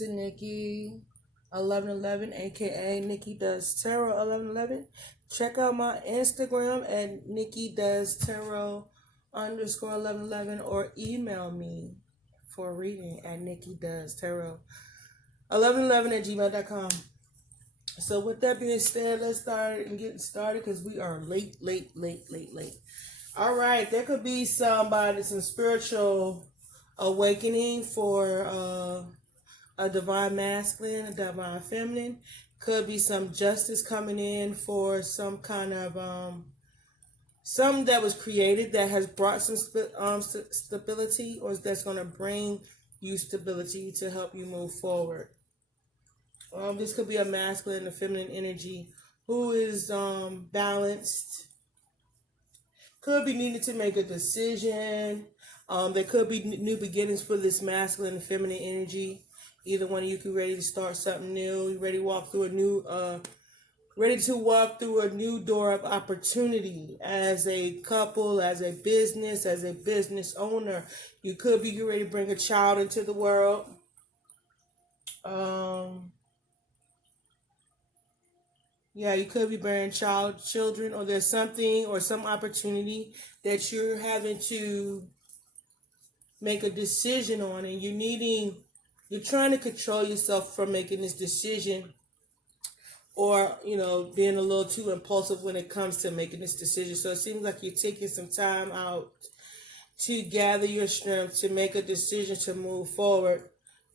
to Nikki 1111, aka Nikki Does Tarot 1111. Check out my Instagram at Nikki Does Tarot _ 1111, or email me for a reading at Nikki Does Tarot 1111 at gmail.com. So with that being said, let's start and get started because we are late. All right, there could be some spiritual awakening for a divine masculine, a divine feminine. Could be some justice coming in for some kind of something that was created that has brought some stability, or that's going to bring you stability to help you move forward. This could be a masculine and a feminine energy who is balanced. Could be needing to make a decision. There could be new beginnings for this masculine and feminine energy. Either one of you could be ready to start something new. You're ready to walk through a new door of opportunity as a couple, as a business owner. You could be ready to bring a child into the world. Yeah, you could be bearing children, or there's something or some opportunity that you're having to make a decision on, and you're trying to control yourself from making this decision, or, being a little too impulsive when it comes to making this decision. So it seems like you're taking some time out to gather your strength to make a decision to move forward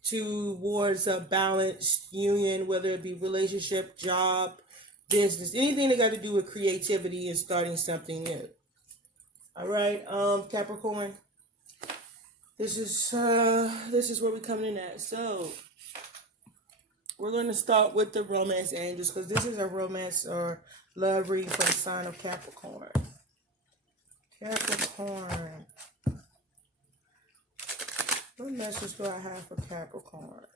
towards a balanced union, whether it be relationship, job, business, anything that got to do with creativity and starting something new. All right, Capricorn. This is where we're coming in at. So we're going to start with the romance angels, because this is a romance or love reading for the sign of Capricorn. Capricorn. What message do I have for Capricorn?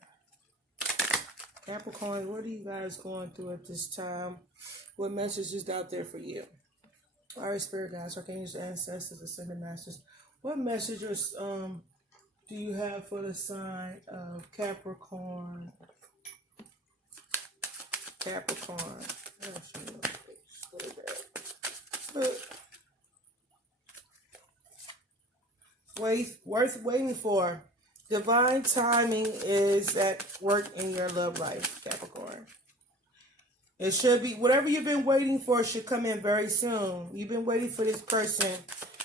Capricorn, what are you guys going through at this time? What message is out there for you? All right, Spirit Guides, Archangels, Ancestors, Ascended Masters. What messages do you have for the sign of Capricorn? Capricorn. Worth waiting for. Divine timing is at work in your love life, Capricorn. It should be, whatever you've been waiting for should come in very soon. You've been waiting for this person.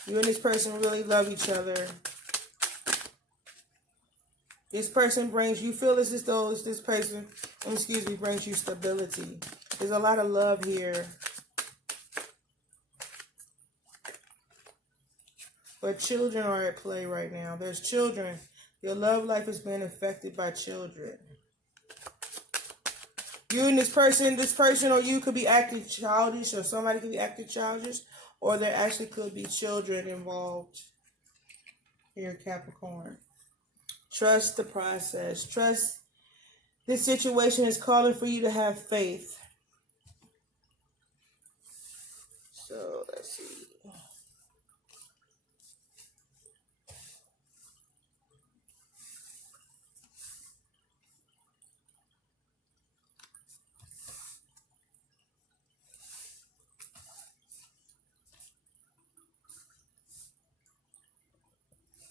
You and this person really love each other. This person brings, you feel as though this person, brings you stability. There's a lot of love here. But children are at play right now. There's children. Your love life is being affected by children. You and this person or you could be acting childish, or somebody could be acting childish, or there actually could be children involved here, Capricorn. Trust the process. Trust this situation is calling for you to have faith. So, let's see.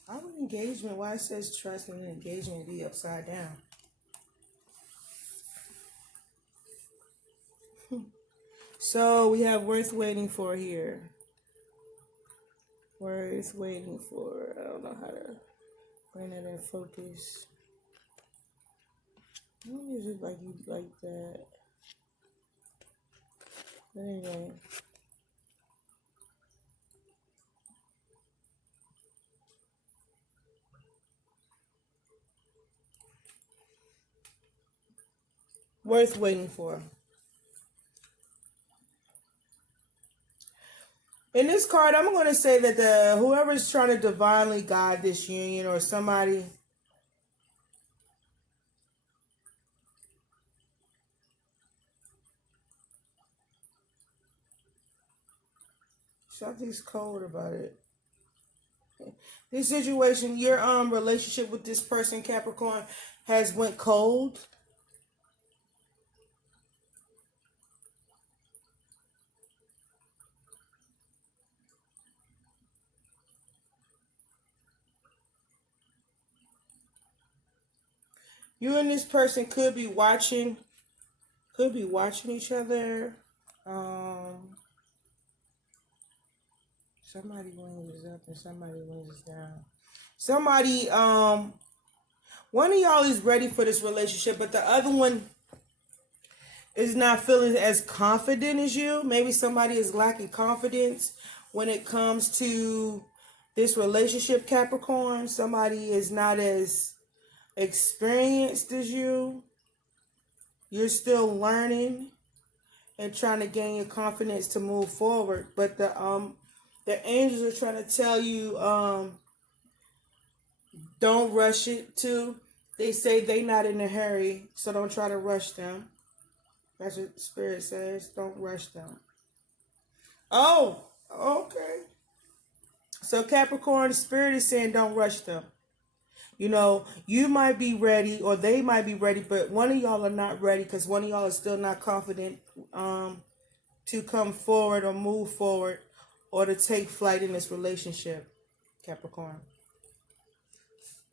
How would engagement, why it says trust and engagement be upside down? So we have worth waiting for here. Worth waiting for. I don't know how to bring that in focus. I don't usually like you like that. But anyway. Worth waiting for. In this card, I'm going to say that whoever is trying to divinely guide this union, or somebody, something's cold about it. This situation, your relationship with this person, Capricorn, has went cold. You and this person could be watching each other. Somebody wings is up and somebody wings is down. Somebody, one of y'all is ready for this relationship, but the other one is not feeling as confident as you. Maybe somebody is lacking confidence when it comes to this relationship, Capricorn. Somebody is not as experienced as you. You're still learning and trying to gain your confidence to move forward. But the angels are trying to tell you, don't rush it too. They say they not in a hurry, so don't try to rush them. That's what Spirit says. Don't rush them. Oh, okay. So Capricorn, Spirit is saying don't rush them. You know, you might be ready or they might be ready, but one of y'all are not ready because one of y'all is still not confident to come forward or move forward or to take flight in this relationship, Capricorn.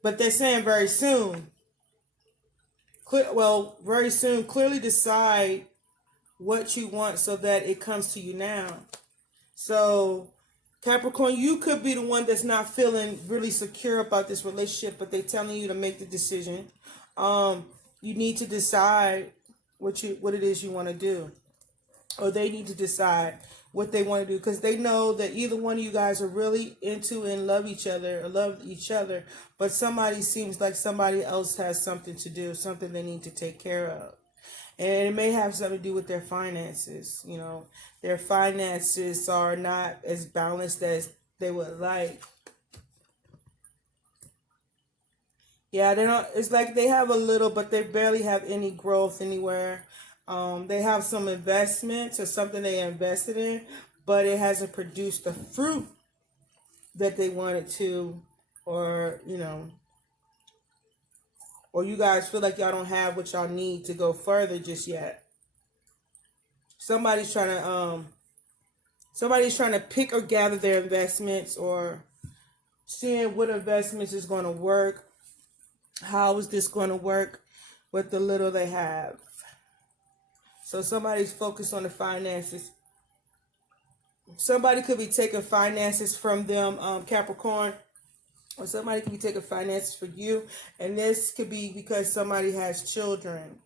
But they're saying very soon. Very soon, clearly decide what you want so that it comes to you now. So, Capricorn, you could be the one that's not feeling really secure about this relationship, but they're telling you to make the decision. You need to decide what it is you want to do. Or they need to decide what they want to do because they know that either one of you guys are really into and love each other, but somebody seems like somebody else has something to do, something they need to take care of. And it may have something to do with their finances. You know, their finances are not as balanced as they would like. Yeah, they don't. It's like they have a little, but they barely have any growth anywhere. They have some investments or something they invested in, but it hasn't produced the fruit that they wanted to, or or you guys feel like y'all don't have what y'all need to go further just yet. Somebody's trying to pick or gather their investments or seeing what investments is going to work. How is this going to work with the little they have? So somebody's focused on the finances. Somebody could be taking finances from them, Capricorn. Or somebody could be taking finances for you. And this could be because somebody has children.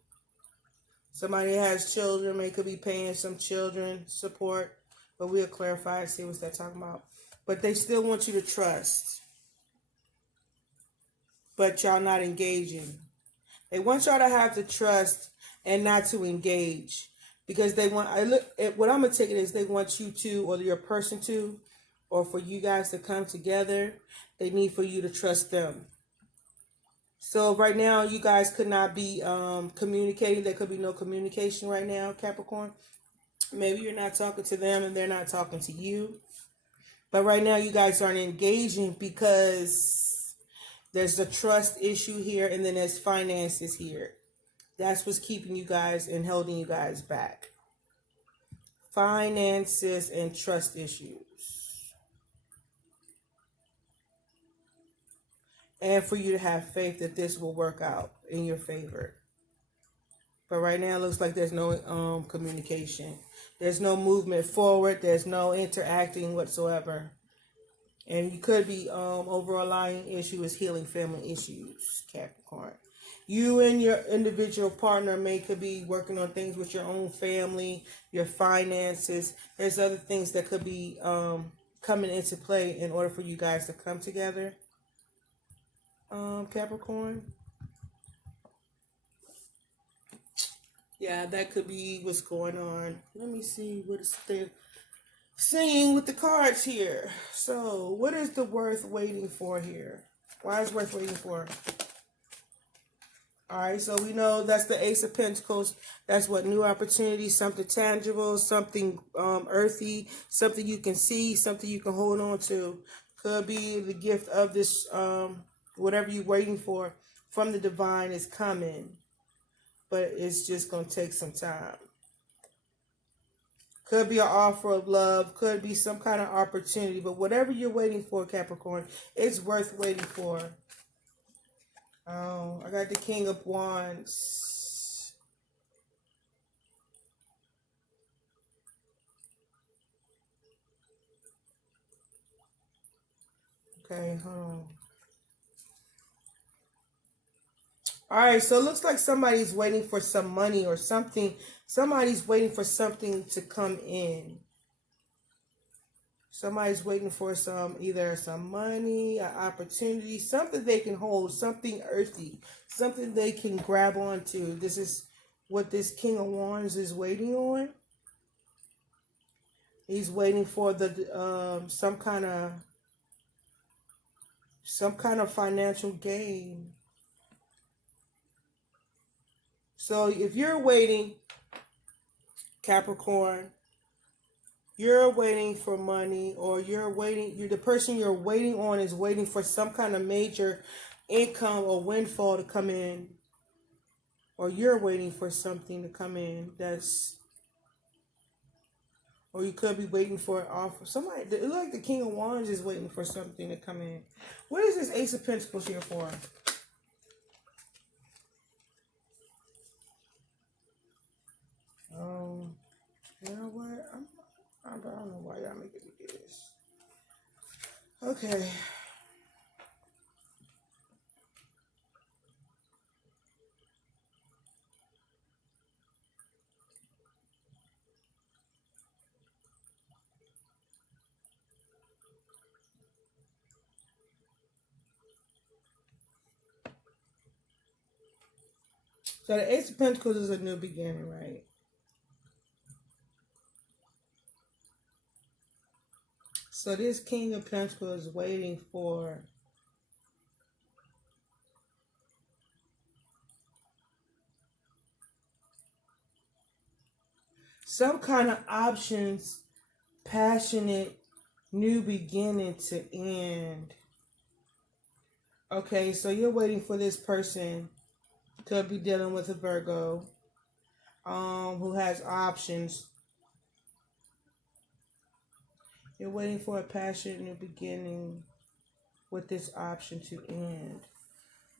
Somebody has children. They could be paying some children support. But we'll clarify and see what they're talking about. But they still want you to trust. But y'all not engaging. They want y'all to have the trust and not to engage. Because they want, what I'm going to take it is they want you to, or your person to, or for you guys to come together. They need for you to trust them. So right now, you guys could not be communicating. There could be no communication right now, Capricorn. Maybe you're not talking to them and they're not talking to you. But right now, you guys aren't engaging because there's a trust issue here and then there's finances here. That's what's keeping you guys and holding you guys back. Finances and trust issues. And for you to have faith that this will work out in your favor. But right now it looks like there's no communication. There's no movement forward. There's no interacting whatsoever. And you could be overlying issue is healing family issues, Capricorn. You and your individual partner could be working on things with your own family, your finances. There's other things that could be coming into play in order for you guys to come together. Capricorn. Yeah, that could be what's going on. Let me see what they're saying with the cards here. So, what is the worth waiting for here? Why is worth waiting for? All right, so we know that's the Ace of Pentacles. That's what new opportunities, something tangible, something earthy, something you can see, something you can hold on to. Could be the gift of this, whatever you're waiting for from the divine is coming, but it's just going to take some time. Could be an offer of love, could be some kind of opportunity, but whatever you're waiting for, Capricorn, it's worth waiting for. Oh, I got the King of Wands. Okay, hold on. All right, so it looks like somebody's waiting for some money or something. Somebody's waiting for something to come in. Somebody's waiting for either some money, an opportunity, something they can hold, something earthy, something they can grab onto. This is what this King of Wands is waiting on. He's waiting for the some kind of financial gain. So if you're waiting, Capricorn, you're waiting for money, or the person you're waiting on is waiting for some kind of major income or windfall to come in, or you're waiting for something to come in or you could be waiting for an offer. Somebody, it looks like the King of Wands is waiting for something to come in. What is this Ace of Pentacles here for? You know what? I don't know why y'all making me do this. Okay. So the Ace of Pentacles is a new beginning, right? So this King of Pentacles is waiting for some kind of options, passionate, new beginning to end. Okay, so you're waiting for this person, could be dealing with a Virgo, who has options. You're waiting for a passionate new beginning with this option to end.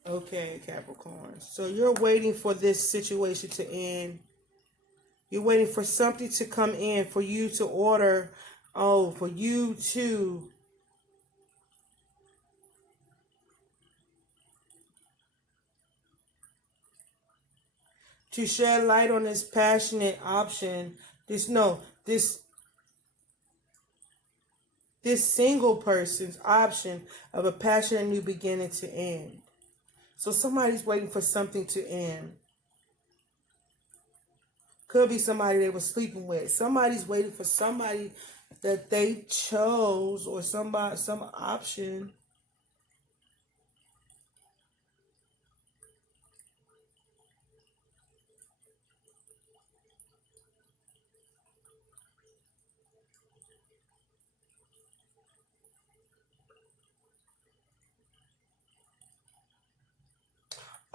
Okay, Capricorn. So you're waiting for this situation to end. You're waiting for something to come in, for you to order, for you to shed light on this passionate option. This single person's option of a passionate new beginning to end. So somebody's waiting for something to end. Could be somebody they were sleeping with. Somebody's waiting for somebody that they chose, or some option.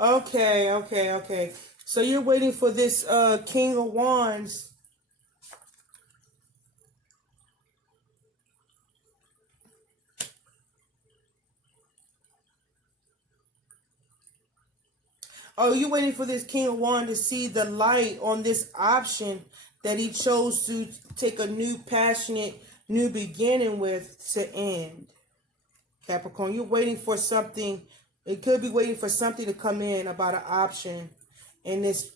Okay. So you're waiting for this King of Wands. Oh, you're waiting for this King of Wands to see the light on this option that he chose to take a new passionate new beginning with to end. Capricorn, you're waiting for something. It could be waiting for something to come in about an option in this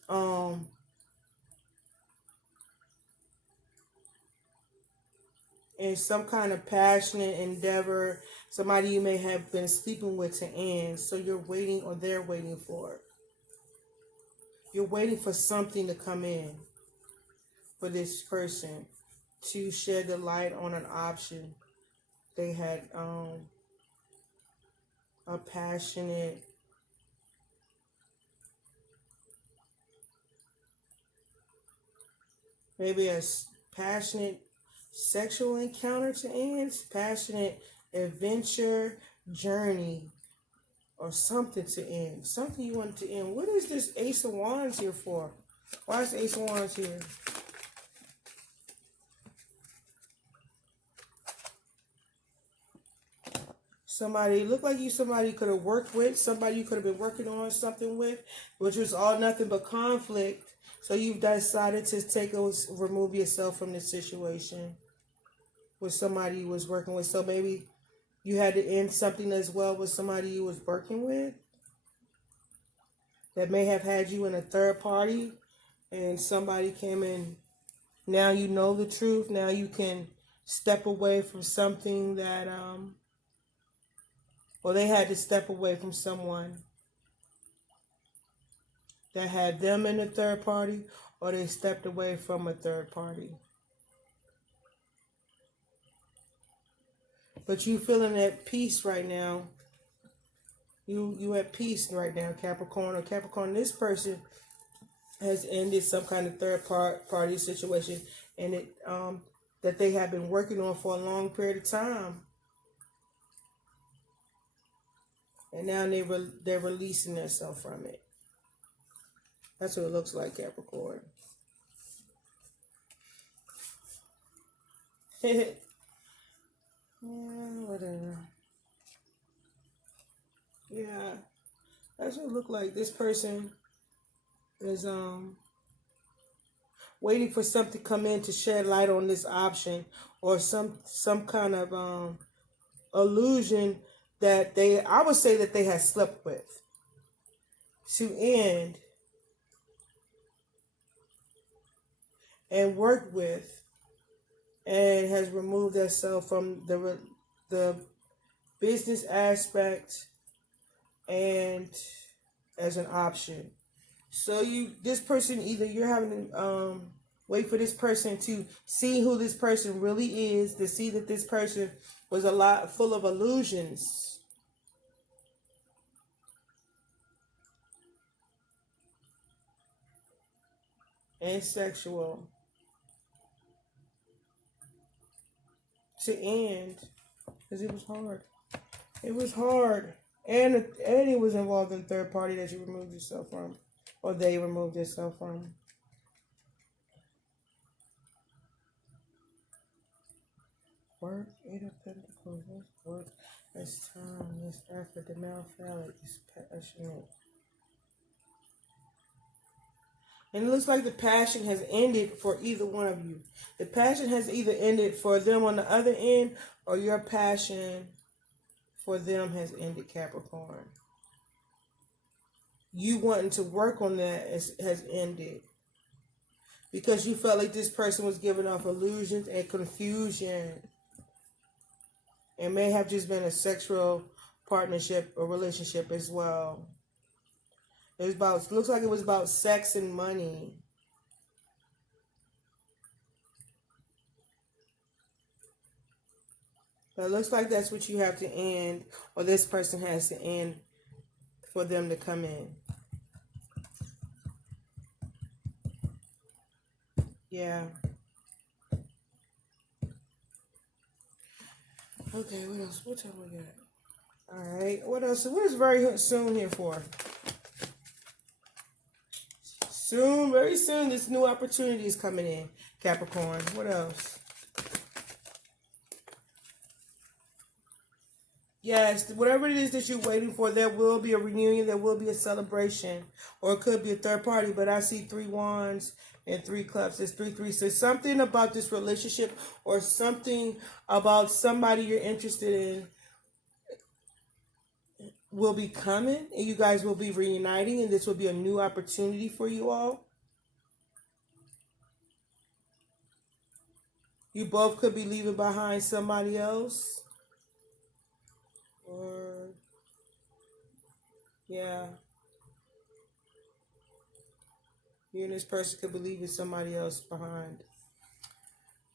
in some kind of passionate endeavor, somebody you may have been sleeping with to end. So you're waiting, or they're waiting for it. You're waiting for something to come in for this person to shed the light on an option. They had a passionate, maybe a passionate sexual encounter to end, passionate adventure, journey, or something to end. Something you want to end. What is this Ace of Wands here for? Why is the Ace of Wands here? Somebody, looked like somebody could have worked with, somebody you could have been working on something with, which was all nothing but conflict. So you've decided to remove yourself from this situation with somebody you was working with. So maybe you had to end something as well with somebody you was working with that may have had you in a third party, and somebody came in. Now you know the truth. Now you can step away from something that, or they had to step away from someone that had them in a third party, or they stepped away from a third party. But you feeling at peace right now. You at peace right now, Capricorn. Or Capricorn, this person has ended some kind of third party situation, and it that they have been working on for a long period of time. And now they're releasing themselves from it. That's what it looks like, Capricorn. Yeah, whatever. Yeah, that's what it looked like. This person is waiting for something to come in to shed light on this option, or some kind of illusion that I would say that they had slept with to end and worked with, and has removed themselves from the business aspect and as an option. So this person, either you're having to wait for this person to see who this person really is, to see that this person was a lot full of illusions. And sexual. To end. Because it was hard. It was hard. And it was involved in third party that you removed yourself from. Or they removed themselves from. Work, 8 of Pentacles. Let's work. It's time. It's effort. The male phallic is passionate. And it looks like the passion has ended for either one of you. The passion has either ended for them on the other end, or your passion for them has ended, Capricorn. You wanting to work on that has ended. Because you felt like this person was giving off illusions and confusion. And may have just been a sexual partnership or relationship as well. It looks like it was about sex and money. But it looks like that's what you have to end, or this person has to end for them to come in. Yeah. Okay, what else? What time we got? All right. What else? What is very soon here for? Soon, very soon, this new opportunity is coming in, Capricorn. What else? Yes, whatever it is that you're waiting for, there will be a reunion, there will be a celebration, or it could be a third party, but I see 3 wands and 3 cups. It's 3-3. So something about this relationship, or something about somebody you're interested in, will be coming, and you guys will be reuniting, and this will be a new opportunity for you all. You both could be leaving behind somebody else. Or, yeah. You and this person could be leaving somebody else behind.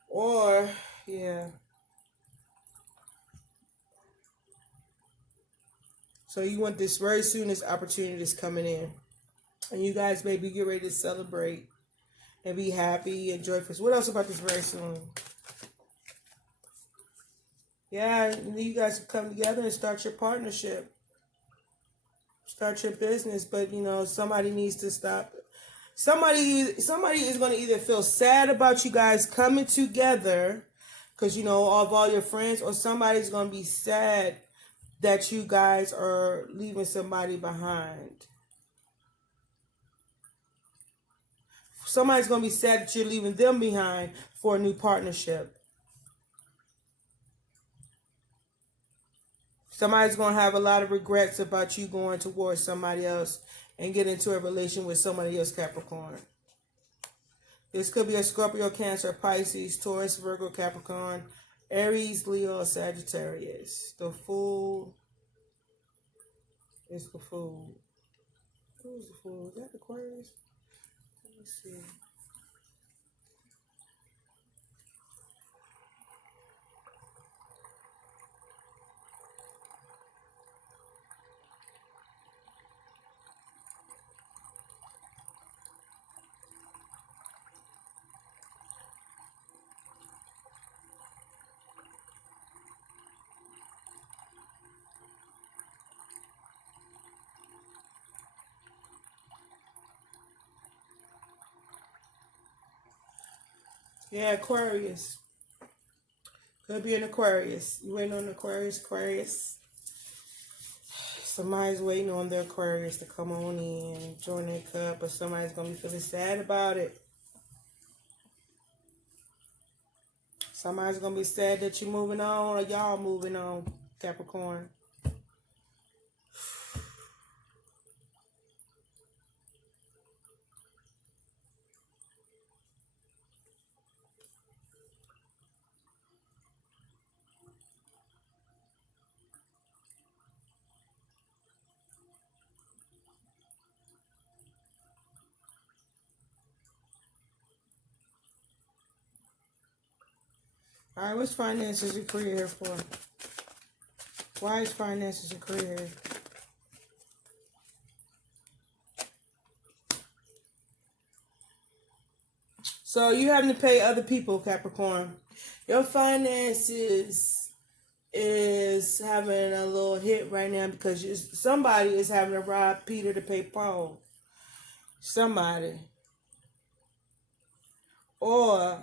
Or, yeah. So you want this very soon, this opportunity is coming in. And you guys maybe get ready to celebrate and be happy and joyful. What else about this very soon? Yeah, you guys can come together and start your partnership. Start your business, but you know, somebody needs to stop. Somebody is going to either feel sad about you guys coming together because you know of all your friends, or somebody's going to be sad that you guys are leaving somebody behind. Somebody's going to be sad that you're leaving them behind for a new partnership. Somebody's going to have a lot of regrets about you going towards somebody else and get into a relation with somebody else, Capricorn. This could be a Scorpio, Cancer, Pisces, Taurus, Virgo, Capricorn, Aries, Leo, Sagittarius. The Fool is the Fool. Who's the Fool? Is that Aquarius? Let me see. Yeah, Aquarius. Could be an Aquarius. You waiting on Aquarius? Aquarius. Somebody's waiting on their Aquarius to come on in, join their cup, but somebody's going to be feeling sad about it. Somebody's going to be sad that you're moving on or y'all moving on, Capricorn. All right, what's finances and career here for? Why is finances and career here? So you having to pay other people, Capricorn. Your finances is having a little hit right now because somebody is having to rob Peter to pay Paul. Somebody. Or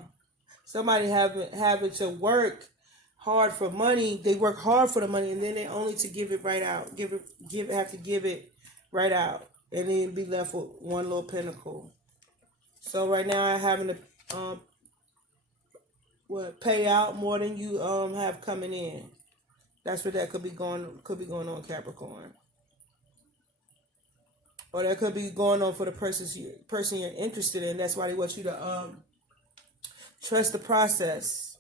somebody having to work hard for money. They work hard for the money and then they only to give it right out. Have to give it right out. And then be left with one little pinnacle. So right now I'm having to pay out more than you have coming in. That's what that could be going on, Capricorn. Or that could be going on for the person you're interested in. That's why they want you to trust the process.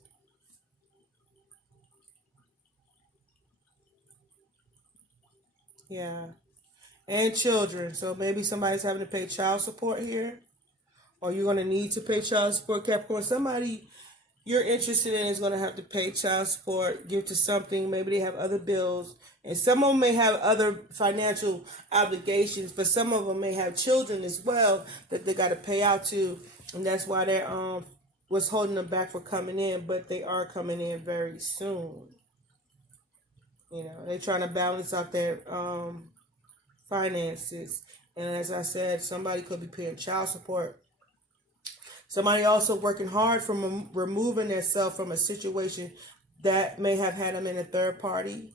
Yeah. And children. So maybe somebody's having to pay child support here. Or you're going to need to pay child support, Capricorn. Somebody you're interested in is going to have to pay child support, give to something. Maybe they have other bills. And some of them may have other financial obligations, but some of them may have children as well that they got to pay out to. And that's why they're what's holding them back for coming in, but they are coming in very soon. You know, they're trying to balance out their finances. And as I said, somebody could be paying child support. Somebody also working hard from removing themselves from a situation that may have had them in a third party,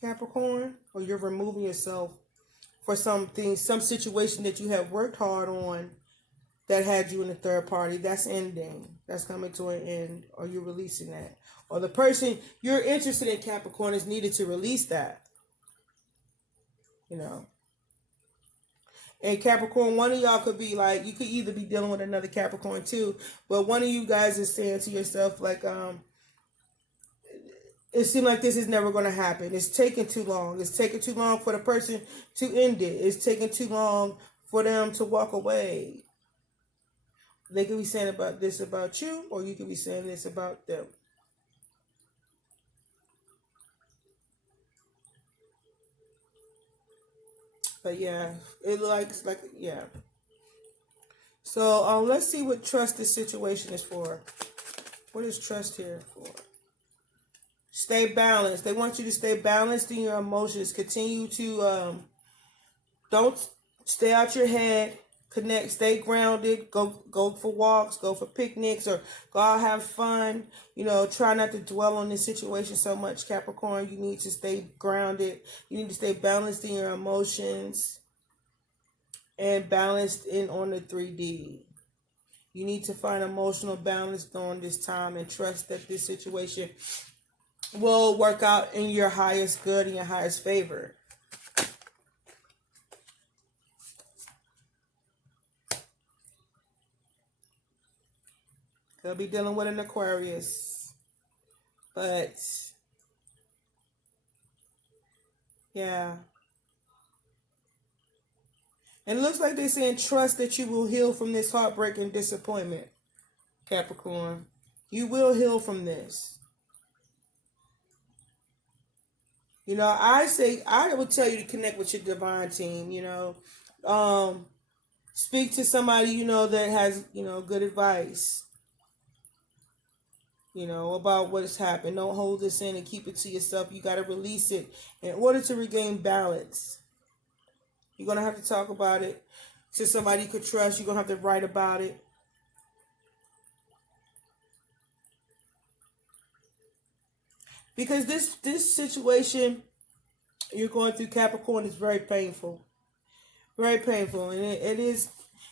Capricorn, or you're removing yourself for some situation that you have worked hard on that had you in a third party. That's ending. That's coming to an end, or you're releasing that. Or the person you're interested in, Capricorn, is needed to release that. You know. And Capricorn, one of y'all could be like, you could either be dealing with another Capricorn too, but one of you guys is saying to yourself, like, it seems like this is never going to happen. It's taking too long. It's taking too long for the person to end it. It's taking too long for them to walk away. They could be saying about this about you, or you could be saying this about them. But yeah, it looks like, yeah. So let's see what trust this situation is for. What is trust here for? Stay balanced. They want you to stay balanced in your emotions. Continue to don't stay out your head. Connect. Stay grounded. Go for walks. Go for picnics, or go out have fun. You know, try not to dwell on this situation so much, Capricorn. You need to stay grounded. You need to stay balanced in your emotions and balanced in on the 3D. You need to find emotional balance during this time and trust that this situation will work out in your highest good and your highest favor. Could be dealing with an Aquarius. But, yeah. And it looks like they're saying trust that you will heal from this heartbreak and disappointment, Capricorn. You will heal from this. You know, I would tell you to connect with your divine team, you know. Speak to somebody, you know, that has, you know, good advice, you know, about what has happened. Don't hold this in and keep it to yourself. You got to release it in order to regain balance. You're going to have to talk about it to somebody you could trust. You're going to have to write about it. Because this situation you're going through, Capricorn, is very painful. Very painful. And it is,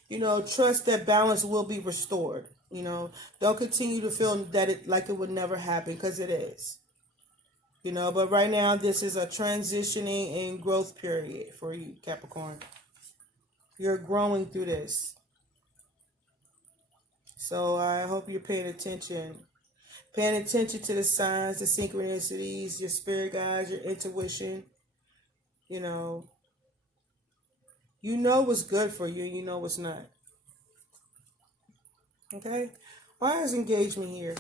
you know, trust that balance will be restored. You know, don't continue to feel that it like it would never happen, because it is. You know, but right now this is a transitioning and growth period for you, Capricorn. You're growing through this. So I hope you're paying attention. Paying attention to the signs, the synchronicities, your spirit guides, your intuition. You know what's good for you, you know what's not. Okay? Why is engagement here?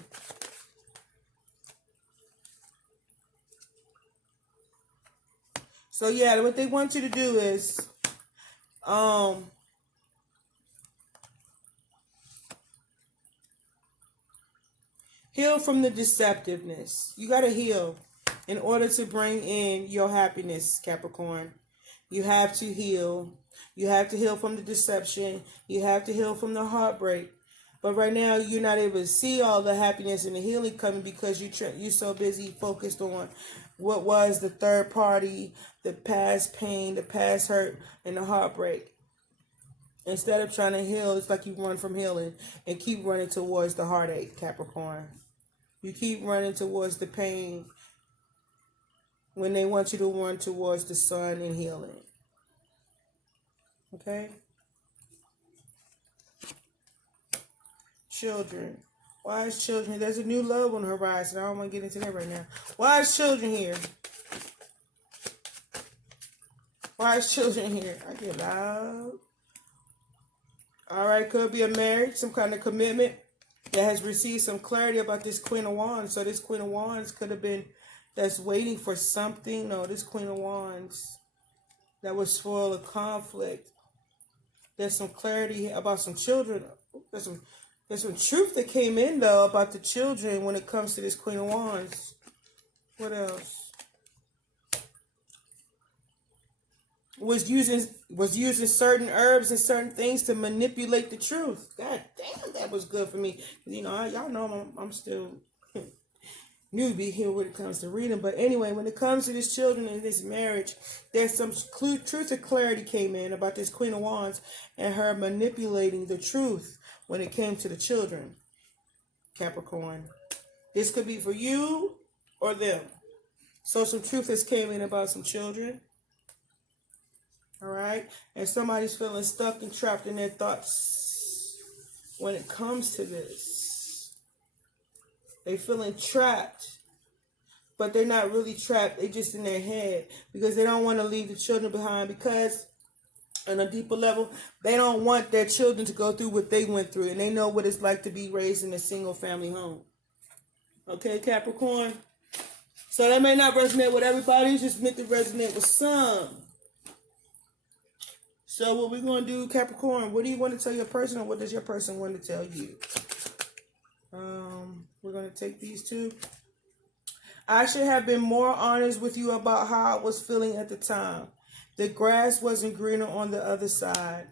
So yeah, what they want you to do is heal from the deceptiveness. You got to heal in order to bring in your happiness, Capricorn. You have to heal. You have to heal from the deception. You have to heal from the heartbreak. But right now, you're not able to see all the happiness and the healing coming because you're so busy focused on what was the third party, the past pain, the past hurt, and the heartbreak. Instead of trying to heal, it's like you run from healing and keep running towards the heartache, Capricorn. You keep running towards the pain when they want you to run towards the sun and healing. Okay? Children. Why is children? There's a new love on the horizon. I don't want to get into that right now. Why is children here? Why is children here? I get loud. All right, could be a marriage, some kind of commitment that has received some clarity about this Queen of Wands. So this Queen of Wands could have been that's waiting for something. No, this Queen of Wands that was full of conflict. There's some clarity about some children. There's some truth that came in, though, about the children when it comes to this Queen of Wands. What else? Was using certain herbs and certain things to manipulate the truth. God damn, that was good for me. You know, y'all know I'm still newbie here when it comes to reading. But anyway, when it comes to this children and this marriage, there's some truth and clarity came in about this Queen of Wands and her manipulating the truth when it came to the children, Capricorn. This could be for you or them. So some truth has came in about some children. All right? And somebody's feeling stuck and trapped in their thoughts when it comes to this. They're feeling trapped. But they're not really trapped. They're just in their head. Because they don't want to leave the children behind. Because on a deeper level, they don't want their children to go through what they went through. And they know what it's like to be raised in a single family home. Okay, Capricorn? So that may not resonate with everybody. It's just meant to resonate with some. So what we're going to do, Capricorn, what do you want to tell your person, or what does your person want to tell you? We're going to take these two. I should have been more honest with you about how I was feeling at the time. The grass wasn't greener on the other side.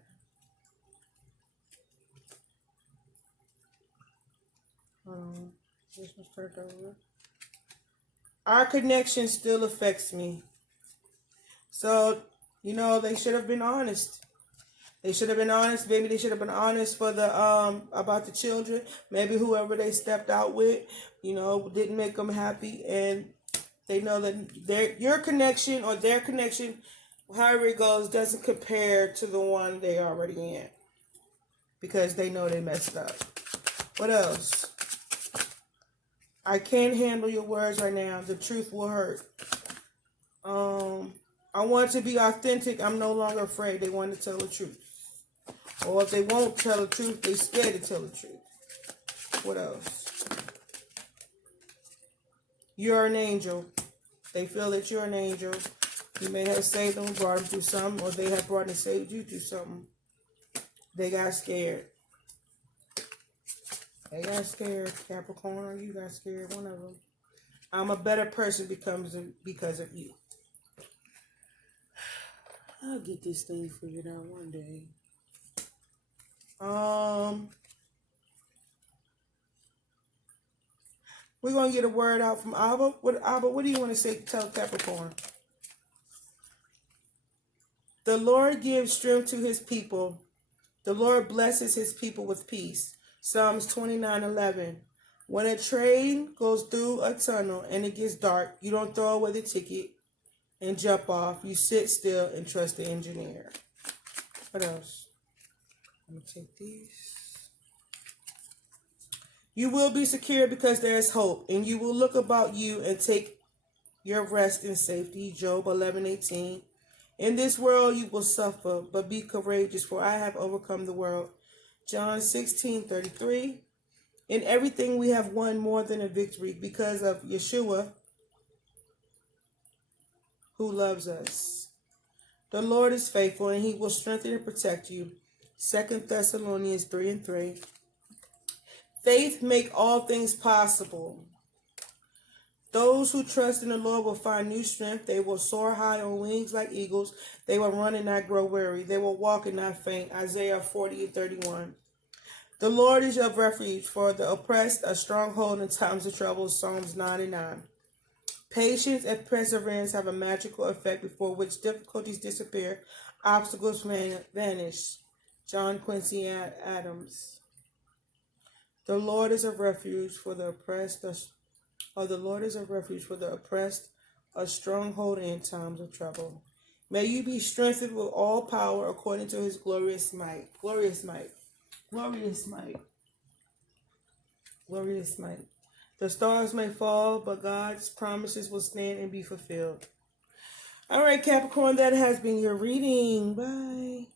This was turned over. Our connection still affects me. So, they should have been honest. They should have been honest. Maybe they should have been honest for the about the children. Maybe whoever they stepped out with, didn't make them happy, and they know that your connection or their connection, however it goes, doesn't compare to the one they already in, because they know they messed up. What else? I can't handle your words right now. The truth will hurt. I want to be authentic. I'm no longer afraid. They want to tell the truth. Or if they won't tell the truth, they're scared to tell the truth. What else? You're an angel. They feel that you're an angel. You may have saved them, brought them through something, or they have brought and saved you through something. They got scared. They got scared, Capricorn, or you got scared, one of them. I'm a better person because of you. I'll get this thing figured out one day. We're going to get a word out from Abba. What do you want to say? Tell Capricorn. The Lord gives strength to his people. The Lord blesses his people with peace. Psalms 29:11. When a train goes through a tunnel and it gets dark, you don't throw away the ticket and jump off. You sit still and trust the engineer. What else? I'm going to take these. You will be secure because there is hope, and you will look about you and take your rest in safety. Job 11:18. In this world you will suffer, but be courageous, for I have overcome the world. John 16:33. In everything we have won more than a victory because of Yeshua, who loves us. The Lord is faithful, and he will strengthen and protect you. 2 Thessalonians 3:3. Faith make all things possible. Those who trust in the Lord will find new strength. They will soar high on wings like eagles. They will run and not grow weary. They will walk and not faint. Isaiah 40:31. The Lord is your refuge for the oppressed, a stronghold in times of trouble. Psalms 99. Patience and perseverance have a magical effect before which difficulties disappear, obstacles vanish. John Quincy Adams. The Lord is a refuge for the oppressed, the Lord is a refuge for the oppressed, a stronghold in times of trouble. May you be strengthened with all power according to his glorious might. Glorious might. Glorious might. Glorious might. The stars may fall, but God's promises will stand and be fulfilled. All right, Capricorn, that has been your reading. Bye.